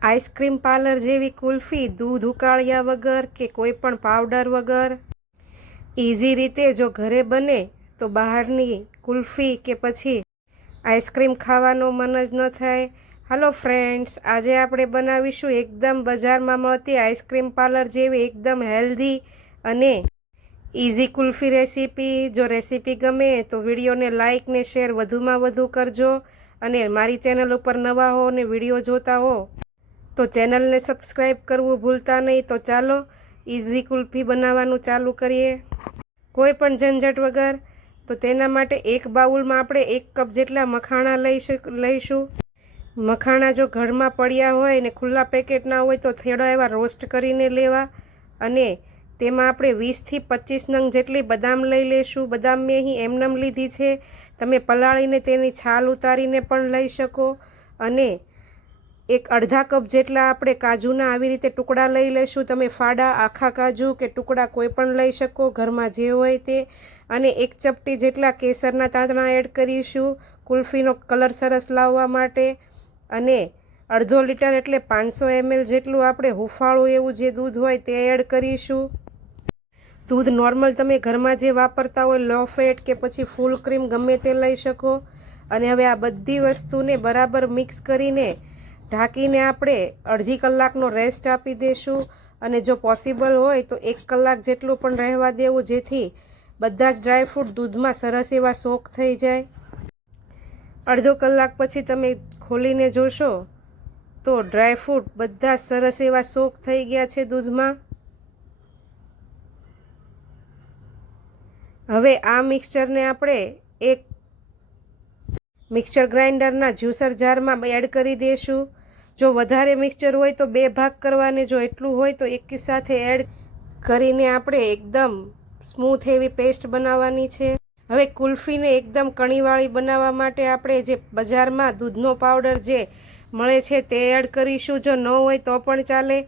Ice cream parlour જેવી કુલ્ફી, દૂધ ઉકાળ્યા વગર કે કોઈ પણ પાવડર વગર? ઇઝી રીતે જો ઘરે બને, તો બહારની કુલ્ફી કે પછી આઈસ્ક્રીમ ખાવાનો મન જ ન થાય. હલો ફ્રેન્ડ્સ, આજે આપણે બનાવીશું એકદમ બજારમાં મળતી આઈસ્ક્રીમ પાર્લર જેવી એકદમ હેલ્ધી અને ઇઝી કુલ્ફી રેસીપી. જો રેસીપી ગમે, તો વિડીયોને લાઇક ને શેર વધુમાં વધુ કરજો અને મારી ચેનલ ઉપર નવા હો અને વીડિયો જોતા હો. તો ચેનલને સબસ્ક્રાઈબ કરવું ભૂલતા નહીં. તો ચાલો ઇઝી કુલ્ફી બનાવવાનું ચાલુ કરીએ. કોઈ પણ ઝંઝટ વગર. તો તેના માટે એક બાઉલમાં આપણે એક કપ જેટલા મખાણા લઈશું લઈશું. મખાણા જો ઘરમાં પડ્યા હોય ને ખુલ્લા પેકેટના હોય તો થોડા એવા રોસ્ટ કરીને લેવા. અને તેમાં આપણે વીસથી પચીસ નંગ જેટલી બદામ લઈ લેશું. બદામ મેં અહીં એમનમ લીધી છે. તમે પલાળીને તેની છાલ ઉતારીને પણ લઈ શકો. અને એક અડધા કપ જેટલા આપણે કાજુના આવી રીતે ટુકડા લઈ લઈશું. તમે ફાડા, આખા કાજુ કે ટુકડા કોઈ પણ લઈ શકો, ઘરમાં જે હોય તે. અને એક ચપટી જેટલા કેસરના તાંતણા એડ કરીશું. કુલ્ફીનો કલર સરસ લાવવા માટે. અને અડધો લીટર એટલે પાંચસો એમએલ જેટલું આપણે હુફાળું એવું જે દૂધ હોય તે એડ કરીશું. દૂધ નોર્મલ તમે ઘરમાં જે વાપરતા હોય, લો ફેટ કે પછી ફૂલ ક્રીમ ગમે તે લઈ શકો. અને હવે આ બધી વસ્તુને બરાબર મિક્સ કરીને ઢાંકીને આપણે અડધી કલાકનો રેસ્ટ આપી દઈશું અને જો પોસિબલ હોય તો એક કલાક જેટલું પણ રહેવા દેવું જેથી બધા જ ડ્રાયફ્રૂટ દૂધમાં સરસ એવા સોક થઈ જાય. અડધો કલાક પછી તમે ખોલીને જોશો તો ડ્રાયફ્રૂટ બધા સરસ એવા સોક થઈ ગયા છે દૂધમાં. હવે આ મિક્સચરને આપણે એક મિક્સર ગ્રાઇન્ડરના જ્યુસર જારમાં એડ કરી દઈશું જો વધારે મિક્સચર હોય તો બે ભાગ કરવાને જો એટલું હોય તો એક સાથે એડ કરીને આપણે એકદમ સ્મૂથ એવી પેસ્ટ બનાવવાની છે. હવે કુલ્ફીને એકદમ કણીવાળી બનાવવા માટે આપણે જે બજારમાં દૂધનો પાવડર જે મળે છે તે એડ કરીશું. જો ન હોય તો પણ ચાલે.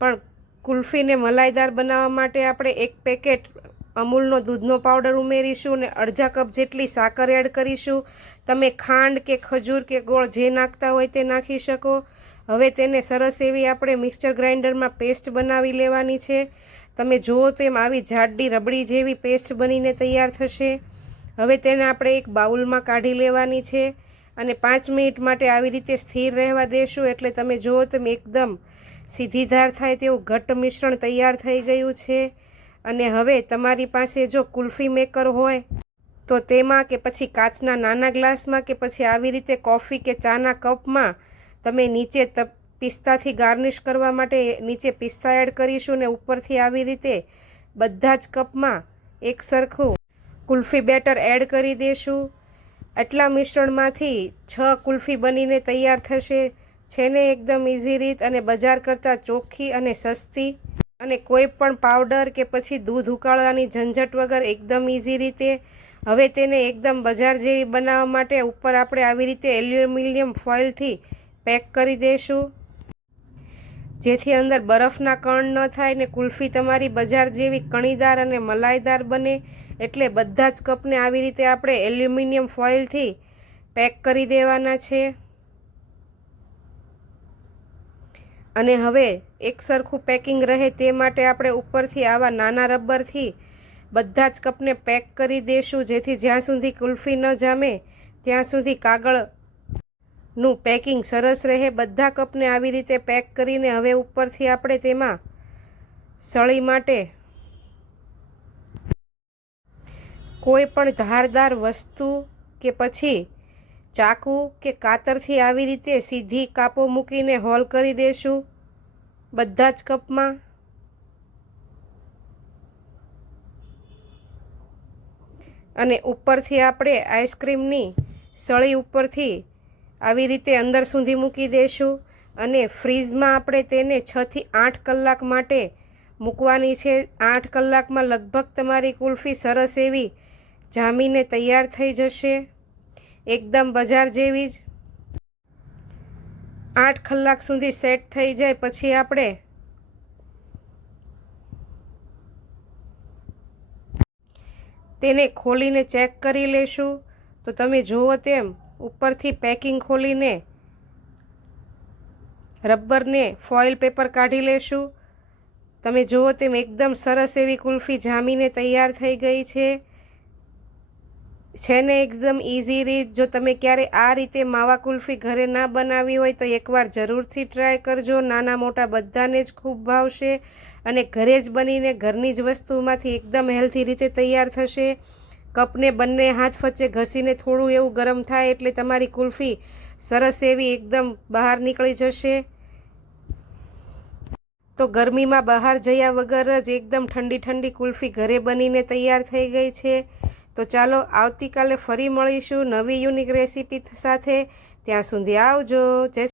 પણ કુલ્ફીને મલાઈદાર બનાવવા માટે આપણે એક પેકેટ અમૂલનો દૂધનો પાવડર ઉમેરીશું અને અડધા કપ જેટલી સાકર એડ કરીશું. તમે ખાંડ કે ખજૂર કે ગોળ જે નાખતા હોય તે નાખી શકો. હવે તેને સરસ એવી આપણે મિક્સચર ગ્રાઇન્ડરમાં પેસ્ટ બનાવી લેવાની છે. તમે જુઓ તેમ આવી જાડી રબડી જેવી પેસ્ટ બનીને તૈયાર થશે. હવે તેને આપણે એક બાઉલમાં કાઢી લેવાની છે અને પાંચ મિનિટ માટે આવી રીતે સ્થિર રહેવા દેશું. એટલે તમે જુઓ તેમ એકદમ સીધી ધાર થાય તેવું ઘટ્ટ મિશ્રણ તૈયાર થઈ ગયું છે. અને હવે તમારી પાસે જો કુલ્ફી મેકર હોય તો તેમાં કે પછી કાચના નાના ગ્લાસમાં કે પછી આવી રીતે કોફી કે ચાના કપમાં તમે નીચે પિસ્તાથી ગાર્નિશ કરવા માટે નીચે પિસ્તા એડ કરીશું ને ઉપરથી આવી રીતે બધા જ કપમાં એક સરખું કુલ્ફી બેટર એડ કરી દઈશું આટલા મિશ્રણમાંથી છ કુલ્ફી બનીને તૈયાર થશે. છે ને એકદમ ઇઝી રીત અને બજાર કરતાં ચોખ્ખી અને સસ્તી અને કોઈ પણ પાવડર કે પછી દૂધ ઉકાળવાની ઝંઝટ વગર એકદમ ઇઝી રીતે. હવે તેને એકદમ બજાર જેવી બનાવવા માટે ઉપર આપણે આવી રીતે એલ્યુમિનિયમ ફોઇલથી પેક કરી દઈશું જેથી અંદર બરફના કણ ન થાય ને કુલ્ફી તમારી બજાર જેવી કણીદાર અને મલાઈદાર બને. એટલે બધા જ કપને આવી રીતે આપણે એલ્યુમિનિયમ ફોઇલથી પેક કરી દેવાના છે. અને હવે એક સરખું પેકિંગ રહે તે માટે આપણે ઉપરથી આવા નાના રબરથી બધા જ કપને પેક કરી દેશું. જેથી જ્યાં સુધી કુલ્ફી ન જામે, ત્યાં સુધી કાગળનું પેકિંગ સરસ રહે, બધા કપને આવી રીતે પેક કરીને હવે ઉપરથી આપણે તેમાં સળી માટે કોઈ પણ ધારદાર વસ્તુ કે પછી ચાકુ કે કાતરથી આવી રીતે સીધી કાપો મૂકીને હોલ કરી દેશું બધા જ કપમાં. અને ઉપરથી આપણે આઈસ્ક્રીમની સળી ઉપરથી આવી રીતે અંદર સુધી મૂકી દઈશું અને ફ્રીજમાં આપણે તેને છથી આઠ કલાક માટે મૂકવાની છે. આઠ કલાકમાં લગભગ તમારી કુલ્ફી સરસ એવી જામીને તૈયાર થઈ જશે. એકદમ બજાર જેવી જ. આઠ કલાક સુધી સેટ થઈ જાય પછી આપણે તેને ખોલીને ચેક કરી લેશું. તો તમે જુઓ તેમ ઉપરથી પેકિંગ ખોલીને રબરને ફોઇલ પેપર કાઢી લેશું. તમે જુઓ તેમ એકદમ સરસ એવી કુલ્ફી જામીને તૈયાર થઈ ગઈ છે. છે ને એકદમ ઇઝી રીત, જો તમે ક્યારે આ રીતે માવા કુલ્ફી ઘરે ના બનાવી હોય તો એકવાર જરૂરથી ટ્રાય કરજો. નાના મોટા બધાને જ ખૂબ ભાવશે અને ઘરે જ બનીને ઘરની જ વસ્તુમાંથી એકદમ હેલ્ધી રીતે તૈયાર થશે. કપને બંને હાથ વચ્ચે ઘસીને થોડું એવું ગરમ થાય એટલે તમારી કુલ્ફી સરસ એવી એકદમ બહાર નીકળી જશે. તો ગરમીમાં બહાર જયા વગર જ એકદમ ઠંડી ઠંડી કુલ્ફી ઘરે બનીને તૈયાર થઈ ગઈ છે. તો ચાલો આવતીકાલે ફરી મળીશું નવી યુનિક રેસીપી સાથે. ત્યાં સુધી આવજો. જય